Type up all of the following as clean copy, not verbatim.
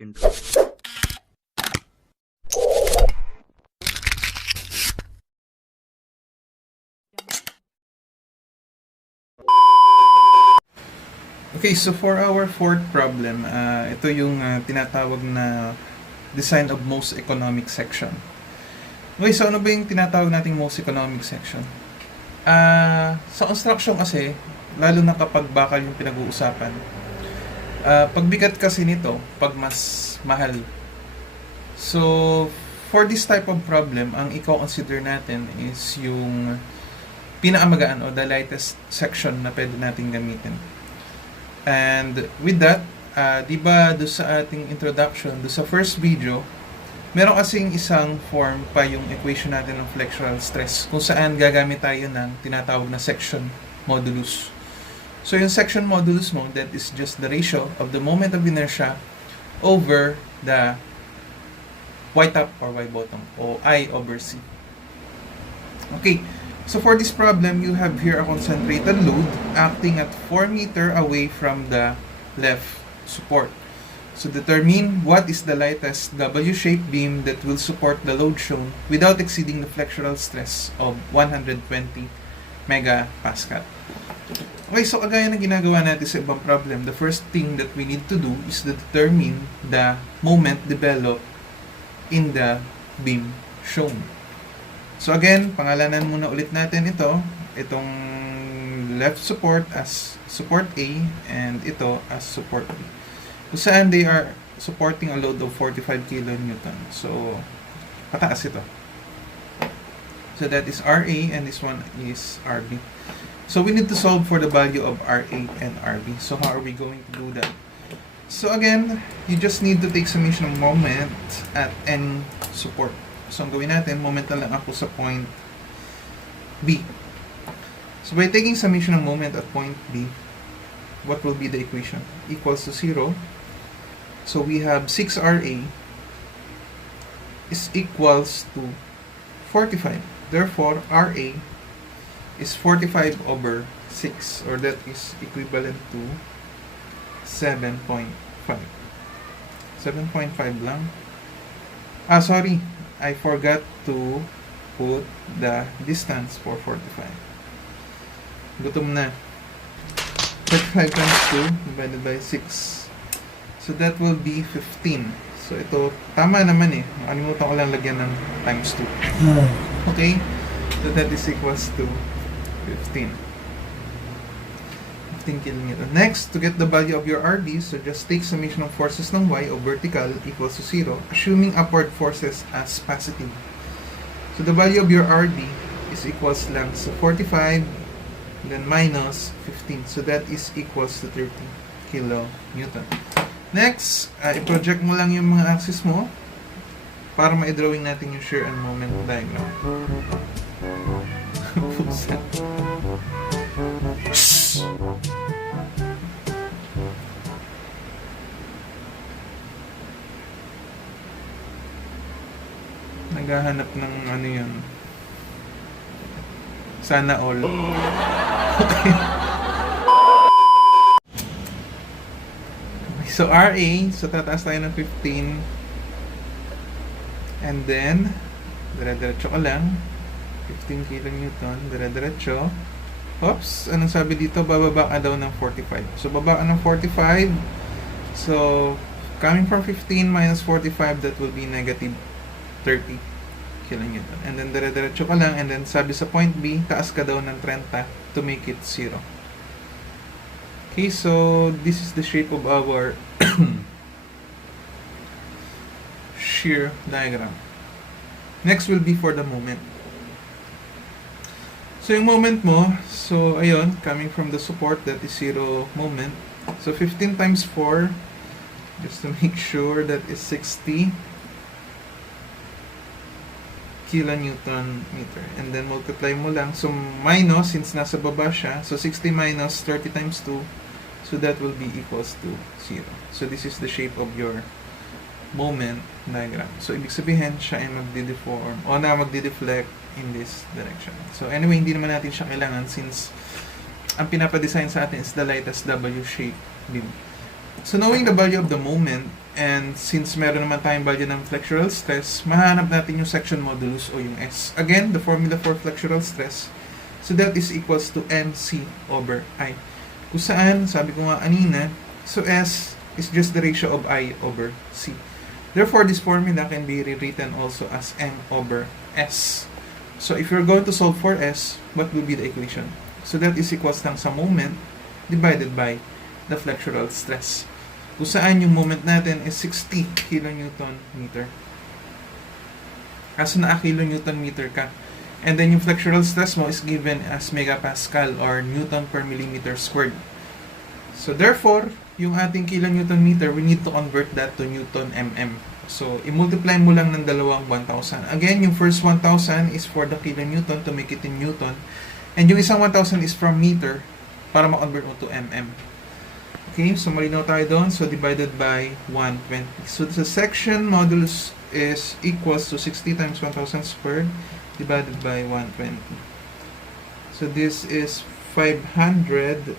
Intro. Okay, so for our fourth problem, ito yung tinatawag na design of most economic section. Okay, so ano ba yung tinatawag nating most economic section? Sa construction kasi, lalo na kapag bakal yung pinag-uusapan, pagbigat kasi nito, pag mas mahal. So, for this type of problem, ang i-consider natin is yung pinakamagaan o the lightest section na pwede natin gamitin. And with that, di ba do sa ating introduction, do sa first video, meron kasing isang form pa yung equation natin ng flexural stress kung saan gagamit tayo ng tinatawag na section modulus. So yung section modulus mo, that is just the ratio of the moment of inertia over the y top or y bottom o I over C. Okay. So for this problem, you have here a concentrated load acting at 4 meters away from the left support. So determine what is the lightest W-shaped beam that will support the load shown without exceeding the flexural stress of 120 megapascal. Okay, so kagaya na ginagawa natin sa ibang problem, the first thing that we need to do is to determine the moment developed in the beam shown. So again, pangalanan muna ulit natin itong left support as support A and ito as support B. Kung saan they are supporting a load of 45 kN. So, pataas ito. So that is RA and this one is RB. So we need to solve for the value of RA and RB. So how are we going to do that? So again, you just need to take summation of moment at any support. So, ang gawin natin, moment na lang ako sa point B. So, by taking summation ng moment at point B, what will be the equation? Equals to 0. So, we have 6RA is equals to 45. Therefore, RA is 45 over 6, or that is equivalent to 7.5. 7.5 lang. Sorry. I forgot to put the distance for 45. Gutom na. 45 times 2 divided by 6. So that will be 15. So ito, tama naman eh. Nakalimutan ko lang lagyan ng times 2. Okay? So that is equals to 15. 15 kN. Next, to get the value of your RD, so just take summation of forces ng Y o vertical equals to 0, assuming upward forces as positive. So the value of your RD is equals lang sa 45, then minus 15. So that is equals to 30 kN. Next, i-project mo lang yung mga axis mo para ma-drawing natin yung shear and moment diagram. Naghahanap ng ano yun. Sana all. Okay. So RA, so tataas tayo ng 15. And then, dire-diretso ka lang. 15 kN, dire-diretso. Oops, anong sabi dito? Bababa ka daw ng 45. So baba ka ng 45. So, coming from 15 minus 45, that will be negative 30 kN. And then dire-diretso ka lang, and then sabi sa point B, taas ka daw ng 30 to make it 0. Okay, so this is the shape of our shear diagram. Next will be for the moment. So yung moment mo, so ayun, coming from the support, that is 0 moment. So 15 times 4, just to make sure, that is 60 kilonewton meter. And then multiply mo lang. So minus, since nasa baba siya, so 60 minus 30 times 2, so that will be equals to 0. So this is the shape of your moment diagram. So ibig sabihin, siya ay magdi-deform o na magdi-deflect in this direction. So anyway, hindi naman natin siya kailangan since ang pinapadesign sa atin is the lightest W-shaped beam. So knowing the value of the moment And since meron naman tayong value ng flexural stress, mahanap natin yung section modulus o yung S. Again, the formula for flexural stress, so that is equals to MC over I. Kung saan, sabi ko nga kanina, so S is just the ratio of I over C. Therefore, this formula can be rewritten also as M over S. So if you're going to solve for S, what will be the equation? So that is equals lang sa moment divided by the flexural stress. Kung saan yung moment natin is 60 kN meter. Kaso na kN meter ka. And then yung flexural stress mo is given as megapascal or Newton per millimeter squared. So therefore, yung ating kN meter, we need to convert that to Newton mm. So, i-multiply mo lang ng dalawang 1,000. Again, yung first 1,000 is for the kN to make it in Newton. And yung isang 1,000 is from meter para ma-convert mo to mm. Okay, so malinaw tayo doon. So, divided by 120. So, the section modulus is equals to 60 times 1,000 squared divided by 120. So, this is 500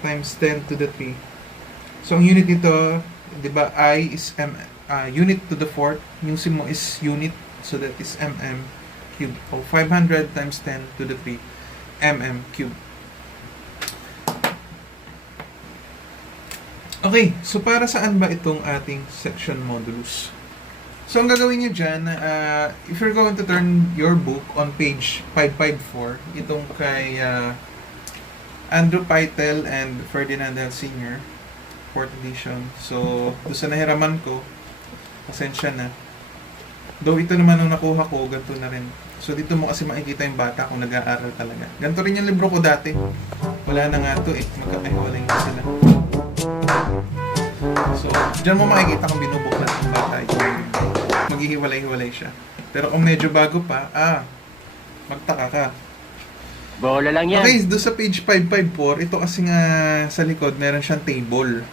times 10 to the 3. So, ang unit nito, di ba, I is unit to the fourth. Yung sim mo is unit. So, that is mm cube. So, 500 times 10 to the 3 mm cube. Okay, so para saan ba itong ating section modulus? So, ang gagawin nyo dyan, if you're going to turn your book on page 554, itong kay Andrew Pytel and Ferdinand L. Sr., 4th edition. So, doon sa nahiraman ko, pasensya na. Though ito naman ang nakuha ko, ganito na rin. So, dito mo kasi makikita yung bata kung nag-aaral talaga. Ganito rin yung libro ko dati. Wala na nga to eh. Magkakahiwalay na sila. So, dyan mo makikita kung binubuklat ng bata ito. Maghihiwalay-hiwalay siya. Pero kung medyo bago pa, magtaka ka. Bola lang yan. Okay, doon sa page 554, ito kasi nga sa likod, meron siyang table.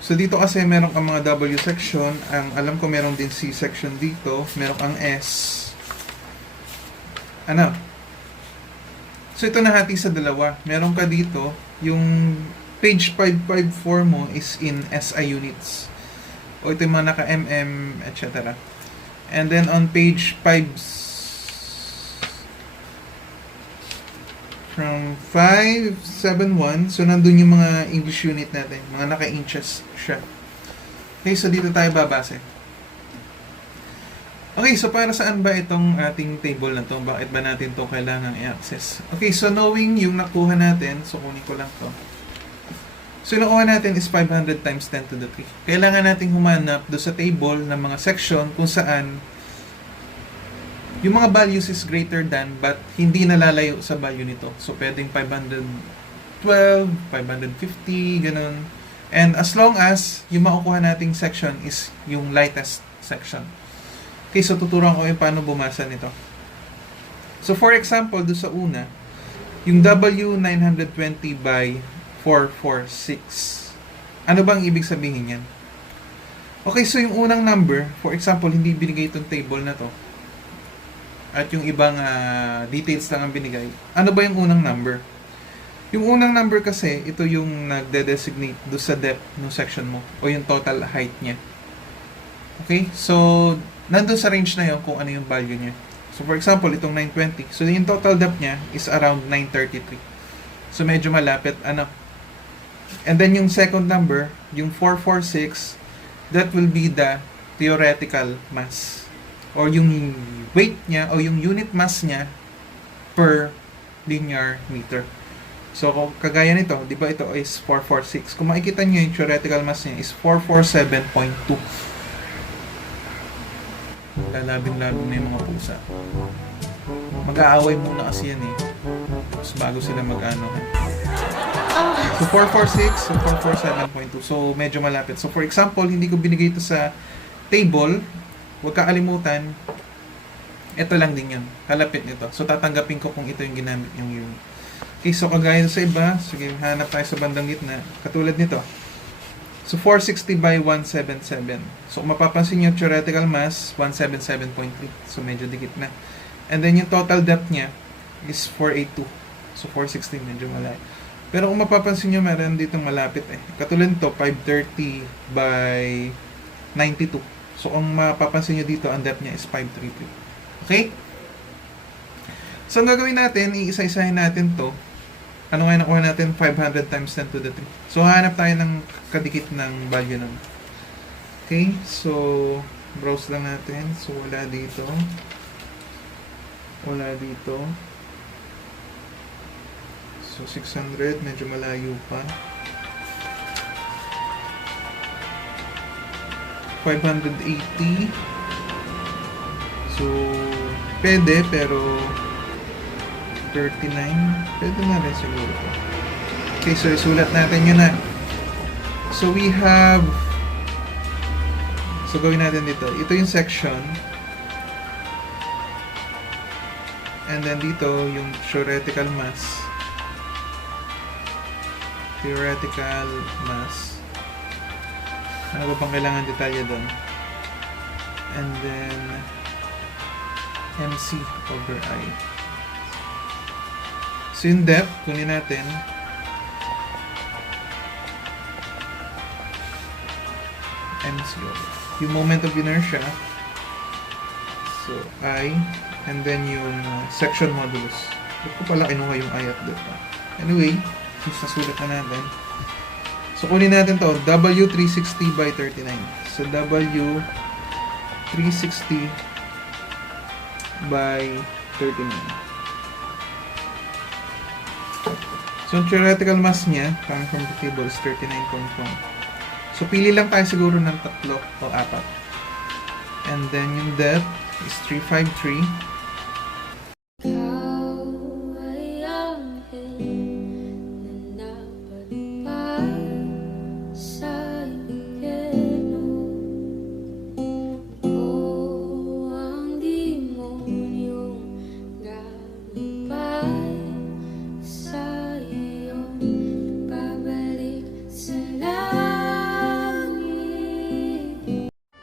So, dito kasi meron kang mga W section. Ang alam ko meron din C section dito. Meron kang S. Ano? So, ito nahati sa dalawa. Meron ka dito, yung page 554 mo is in SI units. O ito yung mga naka-mm, etc. And then on page 571, so nandun yung mga English unit natin, mga naka-inches siya. Okay, so dito tayo babase. Okay, so para saan ba itong ating table na to? Bakit ba natin to kailangan i-access? Okay, so knowing yung nakuha natin, so kunin ko lang to. So yung nakuha natin is 500 times 10 to the 3. Kailangan nating humanap do sa table ng mga section kung saan yung mga values is greater than but hindi nalalayo sa value nito. So pwedeng 512, 550, ganun. And as long as yung makukuha nating section is yung lightest section. Okay, so tuturuan ko yung paano bumasa nito. So for example, do sa una, yung W920 by 446. Ano bang ibig sabihin yan? Okay, so yung unang number, for example, hindi binigay itong table na to. At yung ibang details lang ang binigay. Ano ba yung unang number? Yung unang number kasi, ito yung nagde-designate do sa depth ng section mo o yung total height niya. Okay? So, nandun sa range na yun kung ano yung value niya. So, for example, itong 920. So, yung total depth niya is around 933. So, medyo malapit. Ano? And then, yung second number, yung 446, that will be the theoretical mass. Or yung weight niya, o yung unit mass niya per linear meter. So, kagaya nito, di ba ito is 446. Kung makikita nyo yung theoretical mass niya is 447.2. Lalabing-labing na yung mga pusa. Mag-aaway muna kasi yan eh. Tapos bago sila mag-ano. So, 446, so 447.2. So, medyo malapit. So, for example, hindi ko binigay ito sa table. Huwag kakalimutan. Ito lang din yun. Kalapit nito. So, tatanggapin ko kung ito yung ginamit yung unit. Okay, so kagaya sa iba, sige, hanap tayo sa bandang gitna. Katulad nito. So, 460 by 177. So, kung mapapansin nyo, theoretical mass, 177.3. So, medyo dikit na. And then, yung total depth niya is 482. So, 460, medyo malayo. Pero kung mapapansin nyo, meron ditong malapit eh. Katulad nito, 530 by 92. So, kung mapapansin nyo dito, ang depth niya is 533. Okay? So, ang gagawin natin, iisa-isahin natin to. Ano nga nakuha natin? 500 times 10 to the 3. So, hanap tayo ng kadikit ng value nun. Okay? So, browse lang natin. So, wala dito. Wala dito. So, 600. Medyo malayo pa. 580. So, pwede, pero 39. Pwede na rin siguro. Okay, so isulat natin yun na. So, we have... So, gawin natin dito. Ito yung section. And then dito, yung theoretical mass. Theoretical mass. Ano ba pang kailangan detalye doon? And then, MC over I. So, yung depth, kunin natin. MC over. Yung moment of inertia. So, I. And then yung section modulus. Ba't ko pala kinuha yung I at that pa? Anyway, since nasulat na natin. So, kunin natin to. W360 by 39. So, W360 by 39. So, ang theoretical mass niya, coming from the table, is 39.1. So, pili lang tayo siguro ng 3 o 4. And then, yung depth is 353.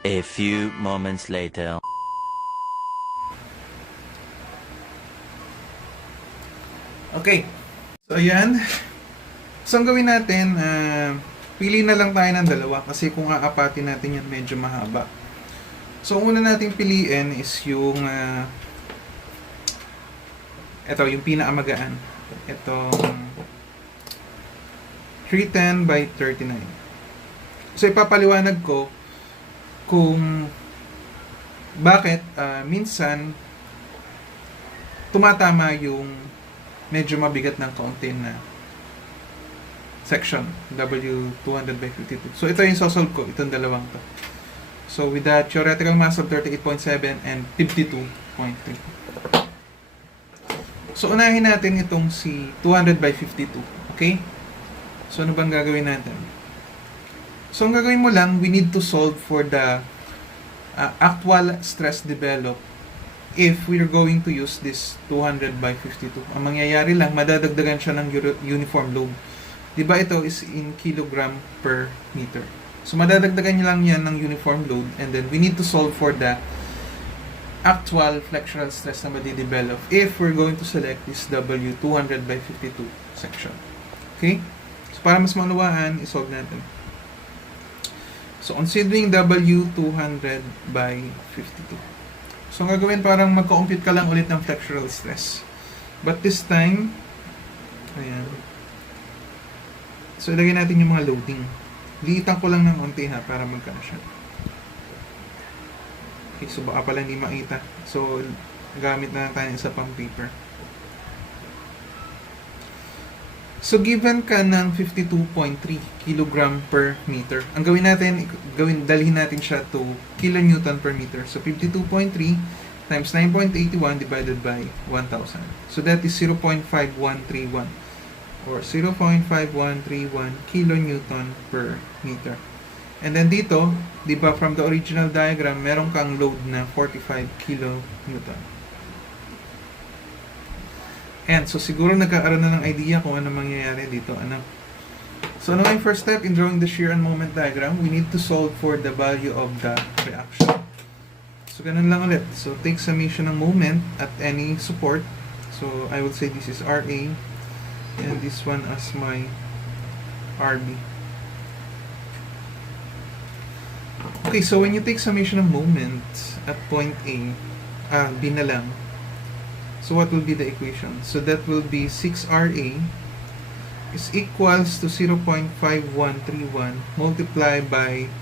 A few moments later. Okay. So, ayan. So, ang gawin natin, pili na lang tayo ng dalawa kasi kung aapatin natin yan, medyo mahaba. So, ang una nating piliin is yung ito, yung pinakamagaan. Itong 310 by 39. So, ipapaliwanag ko kung bakit minsan tumatama yung medyo mabigat ng kaunti na section W200 by 52. So ito yung sosolve ko, itong dalawang to. So with the theoretical mass of 38.7 and 52.3. So unahin natin itong si 200 by 52. Okay? So ano bang gagawin natin? So, ang gagawin mo lang, we need to solve for the actual stress developed if we're going to use this 200 by 52. Ang mangyayari lang, madadagdagan siya ng uniform load. Diba ito is in kilogram per meter. So, madadagdagan lang yan ng uniform load and then we need to solve for the actual flexural stress na madidevelop if we're going to select this W200 by 52 section. Okay? So, para mas maunawaan, isolve natin. So, considering W200 by 52. So, ang gagawin parang magka-compute ka lang ulit ng flexural stress. But this time, ayan. So, ilagay natin yung mga loading. Liitan ko lang ng unti ha, para magkano siya. Okay, so baka pala hindi makita. So, gamit na lang tayo isa pang paper. So, given ka ng 52.3 kg per meter, ang gawin natin, dalhin natin siya to kilonewton per meter. So, 52.3 times 9.81 divided by 1,000. So, that is 0.5131 or 0.5131 kilonewton per meter. And then dito, di ba from the original diagram, meron kang load na 45 kilonewton. And so siguro nagkakaroon na ng idea kung ano mangyayari dito. Ano? So ano yung first step in drawing the shear and moment diagram? We need to solve for the value of the reaction. So ganun lang ulit. So take summation ng moment at any support. So I would say this is RA. and this one as my RB. Okay, so when you take summation of moment at point A, B na lang. So what will be the equation? So that will be 6RA is equals to 0.5131 multiplied by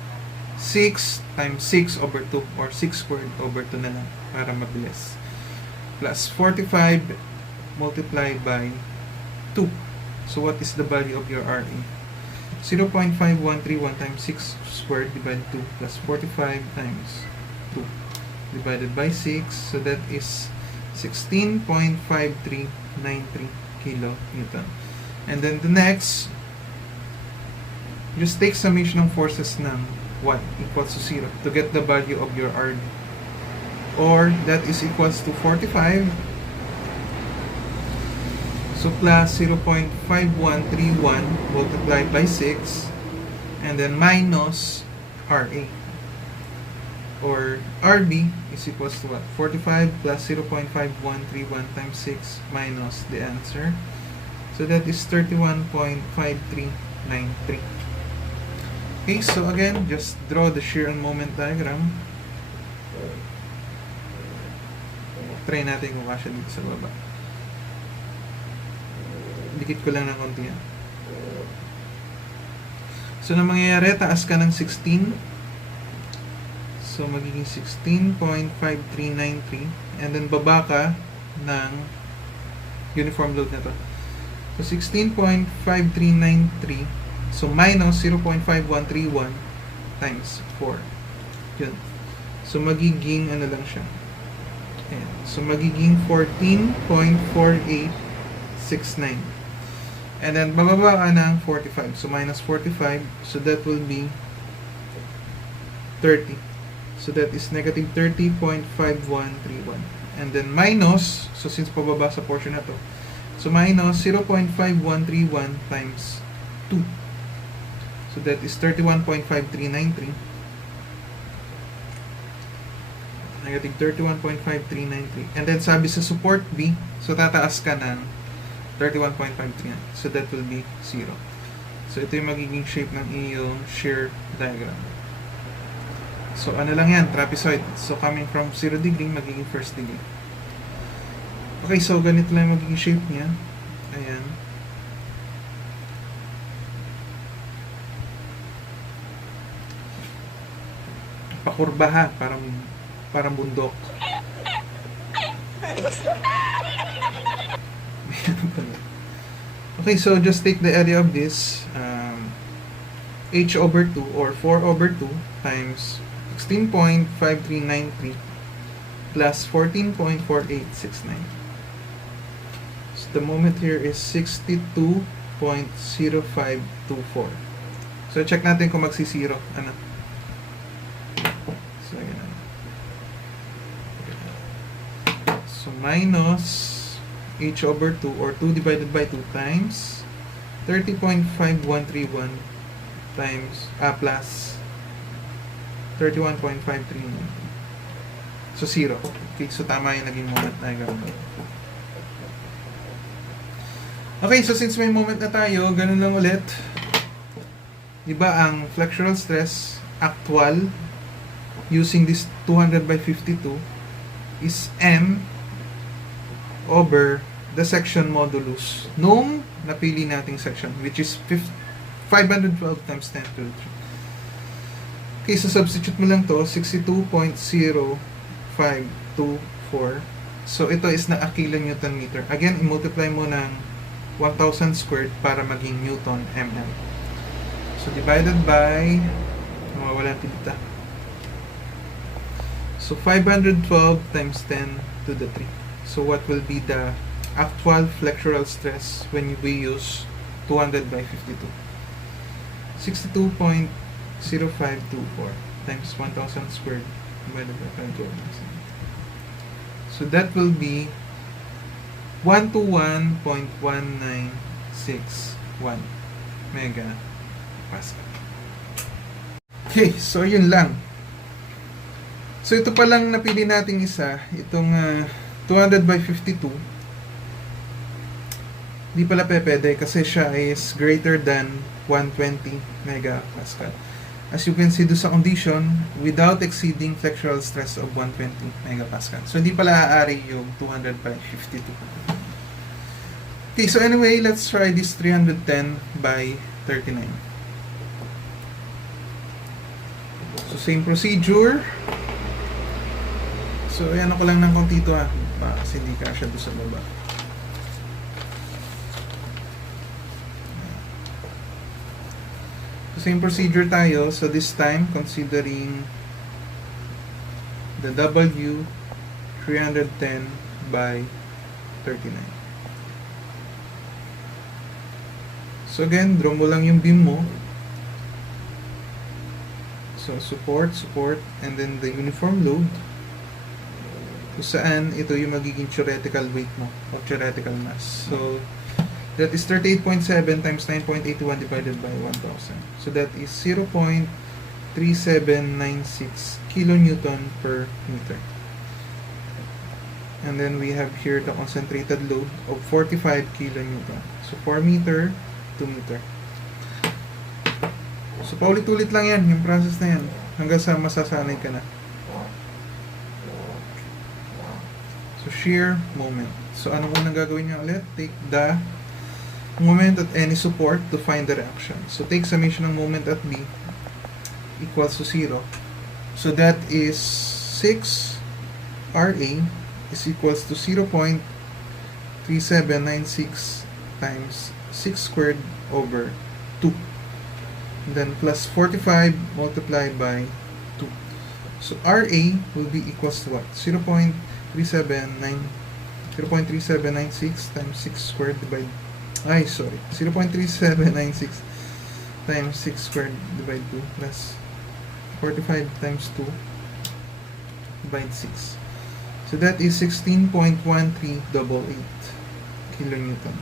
6 times 6 over 2 or 6 squared over 2 na lang para mabilis. Plus 45 multiplied by 2. So what is the value of your RA? 0.5131 times 6 squared divided 2 plus 45 times 2 divided by 6. So that is 16.5393 kilonewton. And then the next, just take summation ng forces ng 1 equals to 0 to get the value of your RD. Or that is equals to 45. So plus 0.5131 multiplied by 6 and then minus RA. Or RB is equals to what? 45 plus 0.5131 times 6 minus the answer. So that is 31.5393. Okay, so again, just draw the shear and moment diagram. Try natin kung kasya dito sa baba. Dikit ko lang ng konti yan. So, na mangyayari, taas ka ng 16. So, magiging 16.5393. And then, baba ka ng uniform load na to. So, 16.5393. So, minus 0.5131 times 4. Yun. So, magiging, ano lang siya. Ayan. So, magiging 14.4869. And then, bababa ka ng 45. So, minus 45. So, that will be 30. So, that is negative 30.5131. And then, minus, so since pababa sa portion na to, so, minus 0.5131 times 2. So, that is 31.5393. Negative 31.5393. And then, sabi sa support B, so, tataas ka ng 31.53. So, that will be 0. So, ito yung magiging shape ng iyong shear diagram. So, ano lang yan? Trapezoid. So, coming from 0 degree, magiging first degree. Okay, so, ganito lang yung magiging shape niya. Ayan. Pakurba ha. Parang bundok. Okay, so just take the area of this h over 2 or 4 over 2 times 16.5393 plus 14.4869. So the moment here is 62.0524. So check natin kung magsi-zero. Ano? So ayan. So minus h over 2 or 2 divided by 2 times 30.5131 times plus 31.539. So 0. Okay, so tama yung naging moment diagram. Okay, so since may moment na tayo, ganun lang ulit. Diba ang flexural stress actual using this 200 by 52 is M over the section modulus nung napili nating section, which is 512 times 10 to the 3. Okay, so substitute mo lang to, 62.0524. So ito is na kilonewton meter. Again, i-multiply mo ng 1,000 squared para maging newton mm. So divided by, mawawala tita. So 512 times 10 to the 3. So what will be the actual flexural stress when we use 200 by 52? 62.0524 times 1,000 squared divided by 512. So that will be 121.1961 mega pascal. Okay, so yun lang. So ito pa lang napili nating isa, itong 200 by 52. Di pala pwede kasi siya is greater than 120 megapascal. As you can see do sa condition, without exceeding flexural stress of 120 megapascal. So, hindi pala aari yung 200 by 52. Okay, so anyway, let's try this 310 by 39. So, same procedure. So, ayan ako lang ng konti ito kasi hindi ka siya doon sa baba. Same procedure tayo. So this time, considering the W 310 by 39. So again, draw mo lang yung beam mo. So support, and then the uniform load. Kung saan ito yung magiging theoretical weight mo o theoretical mass. So that is 38.7 times 9.81 divided by 1,000. So that is 0.3796 kilonewton per meter. And then we have here the concentrated load of 45 kilonewton. So 4 meter, 2 meter. So paulit-ulit lang yan, yung process na yan. Hanggang sa masasanay ka na. So shear moment. So ano unang gagawin nyo ulit? Take the moment at any support to find the reaction. So take summation ng moment at B equals to 0. So that is 6 RA is equals to 0.3796 times 6 squared over 2. And then plus 45 multiplied by 2. So RA will be equals to what? 0.3796 times 6 squared divided 0.3796 times 6 squared divided 2 plus 45 times 2 divided 6. So that is 16.1388 kilonewton.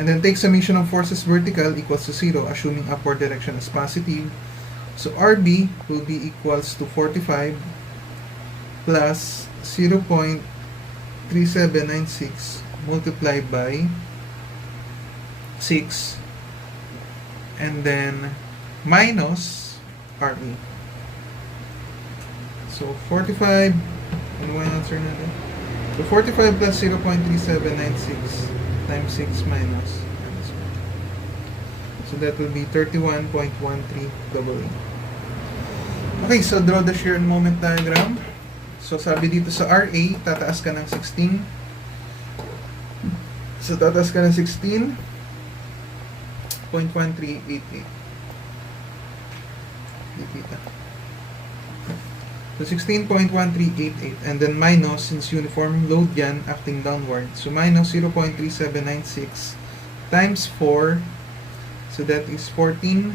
And then take summation of forces vertical equals to 0, assuming upward direction is positive. So RB will be equals to 45 plus 0.3796 multiplied by 6 and then minus RE. So 45, ano yung answer natin? So 45 plus 0.3796 times 6 minus. So that will be 31.1388. Okay, so draw the shear and moment diagram. So sabi dito sa RA, tataas ka ng 16. So tataas ka ng 16.1388. So 16.1388 and then minus, since uniform load yan acting downward, so minus 0.3796 times 4, so that is 14.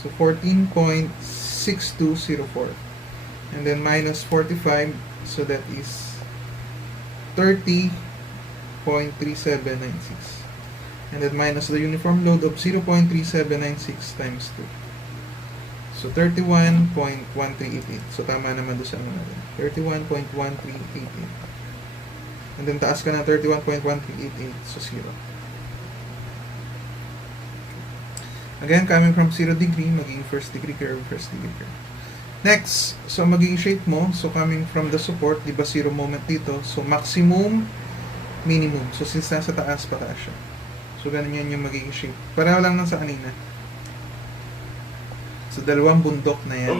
So 14.6204 and then minus 45, so that is 30.3796 and then minus the uniform load of 0.3796 times 2. So 31.1388. So tama naman doon sa ano natin. 31.1388. And then taas ka na 31.1388. So 0. Again, coming from 0 degree, magiging first degree curve, first degree curve. Next, so magiging shape mo, so coming from the support, di ba 0 moment dito, so maximum, minimum. So since nasa taas, pataas siya. So ganun yan yung magiging shape. Pareho lang lang sa kanina. So dalawang bundok na yan.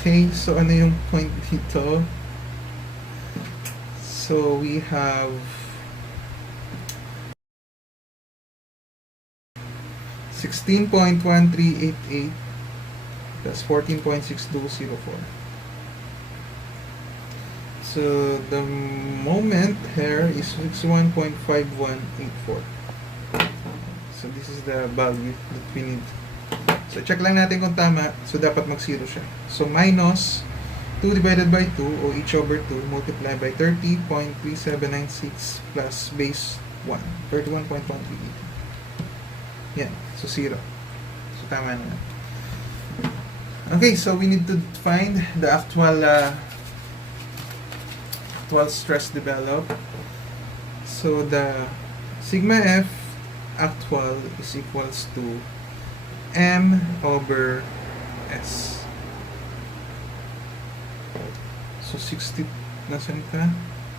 Okay, so ano yung point dito? So we have 16.1388 plus 14.6204. So the moment here is 61.5184. So this is the value that we need. So check lang natin kung tama. So dapat mag-0 siya. So minus 2 divided by 2 o h over 2 multiplied by 30.3796 plus base 1. 31.138. Yan. So 0. So tama na. Okay, so we need to find the actual stress developed. So the sigma F actual is equals to M over S. So 60, nasan ka?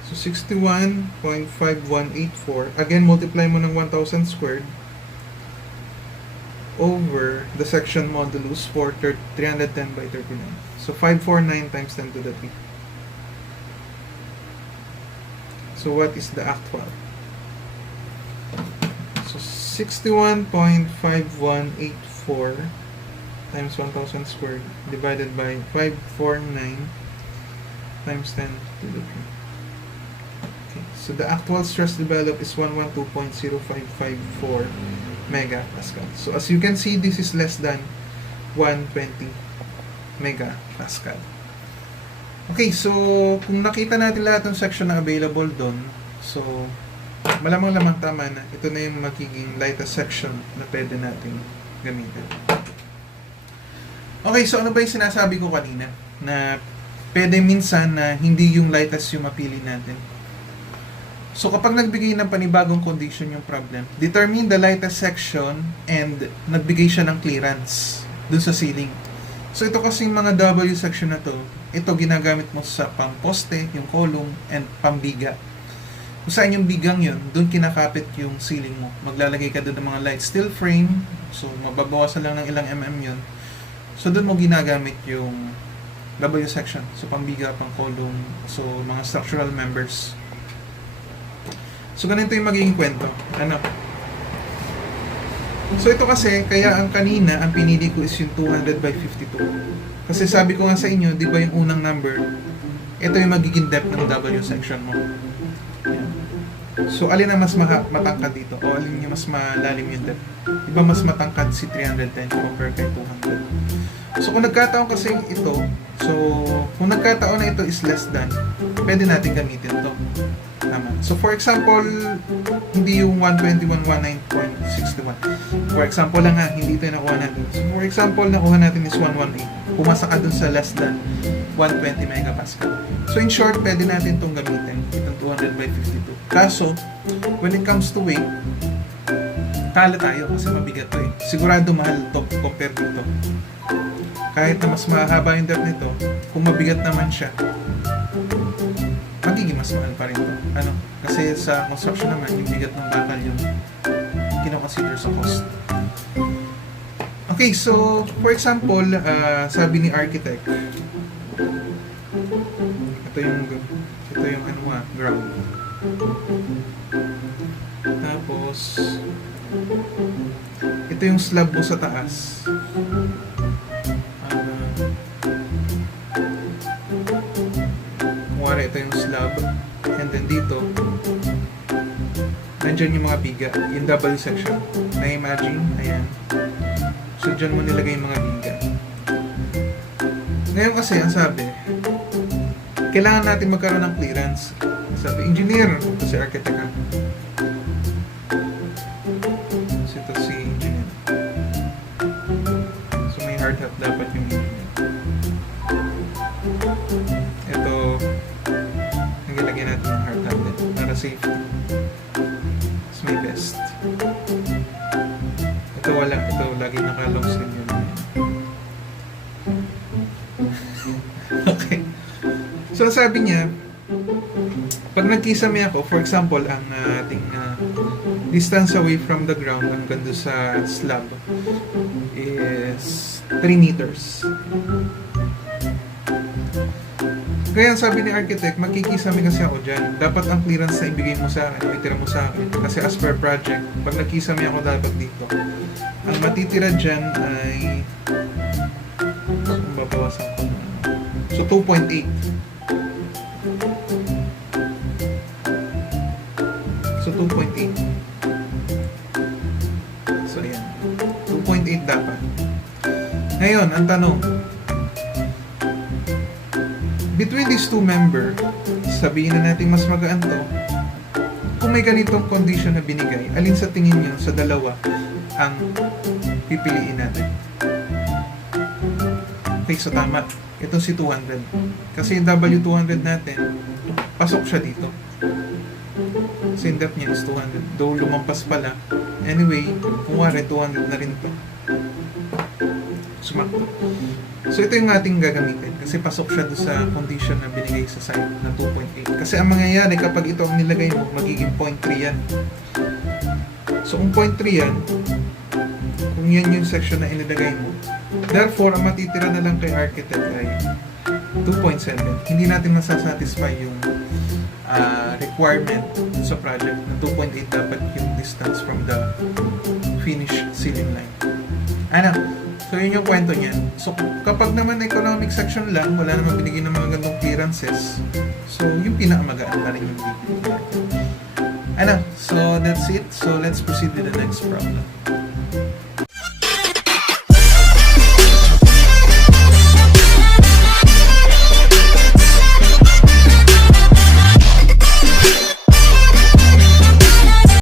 So 61.5184. Again, multiply mo ng 1,000 squared over the section modulus for 310 by 39. So 549 times 10 to the 3. So what is the actual? So 61.5184 times 1,000 squared divided by 549 times 10 to the 3. Okay, so the actual stress developed is 112.0554 megapascal. So as you can see, this is less than 120 megapascal. Okay, so kung nakita natin lahat ng section na available doon, so malamang tama na ito na yung magiging lightest section na pwede natin gamitin. Okay, so ano ba yung sinasabi ko kanina? Na pwede minsan na hindi yung lightest yung mapili natin. So kapag nagbigay ng panibagong condition yung problem, determine the lightest section and nagbigay siya ng clearance dun sa ceiling. So ito kasing mga W section na to, ito ginagamit mo sa pamposte, yung column, and pambiga. Kung saan yung bigang yun, dun kinakapit yung ceiling mo. Maglalagay ka dun ng mga light steel frame, so mababawasan lang ng ilang yun. So dun mo ginagamit yung W section, so pambiga, pang column, so mga structural members. So ganito yung magiging kwento. Ano? So ito kasi, kaya ang kanina, ang pinili ko is yung 200 by 52. Kasi sabi ko nga sa inyo, di ba yung unang number, ito yung magiging depth ng W section mo. Ayan. So alin ang mas matangkad dito? O alin yung mas malalim yung depth? Diba mas matangkad si 310 compare kay 200? So kung nagkataon kasi ito, so kung nagkataon na ito is less than, pwede natin gamitin to. Tama. So for example, hindi yung 121.19.61. For example lang nga, hindi ito yung nakuha natin. So for example, nakuha natin is 118. Pumasa ka dun sa less than 120 megapascal. So in short, pwede natin itong gamitin. Itong 200 by 52. Kaso, when it comes to weight, talo tayo kasi mabigat to eh. Sigurado mahal to compare dito. Kahit na mas mahaba yung depth nito, kung mabigat naman siya, magiging mas mahal pa rin to. Ano? Kasi sa construction naman, yung bigat ng bakal yung kinoconsider sa cost. Okay, so for example, sabi ni architect, ito yung ground. Tapos ito yung slab mo sa taas. Ito yung slab, and then dito nandyan yung mga biga, yung W section na imagine, ayan. So dyan mo nilagay yung mga biga. Ngayon kasi ang sabi, kailangan natin magkaroon ng clearance. Sabi, engineer, ito si architect ha. So ito si engineer. So may hard hat dapat yung engineer. Ito lagyan natin ng hard hat para safety. It's my best. Ito wala. Ito lagi naka-long sleeve yun. Okay. So sabi niya, pag nagkisame ako, for example, ang ating distance away from the ground hanggang doon sa slab is 3 meters. Kaya sabi ni architect, magkikisame kasi ako dyan. Dapat ang clearance na ibigay mo sa akin, o itira mo sa akin. Kasi as per project, pag nagkisame ako dapat dito, ang matitira dyan ay, so babawasan ko. So 2.8. So 2.8. So ayan. 2.8 dapat. Ngayon, ang tanong, between these two member, sabihin na natin mas magaan to. Kung may ganitong condition na binigay, alin sa tingin nyo sa dalawa ang pipiliin natin? Okay, so tama. Ito si 200. Kasi yung W200 natin, pasok siya dito. Kasi yung depth niya is 200. Though lumampas pala. Anyway, kung wari, 200 na rin to. Sumakto. So ito yung ating gagamitin. Kasi pasok siya doon sa condition na binigay sa site na 2.8. Kasi ang mangyayari kapag ito ang nilagay mo, magiging 0.3 yan. So kung 0.3 yan, kung yan yung section na inilagay mo, therefore, ang matitira na lang kay architect ay 2.7. Hindi natin masasatisfy yung requirement sa project na 2.8 dapat yung distance from the finished ceiling line. Ano? So, yun yung kwento niyan. So, kapag naman economic section lang, wala naman binigyan ng mga gandong clearances. So, yung pinakamagaan na rin yung bibigyan. Ano? So, that's it. So, let's proceed with the next problem.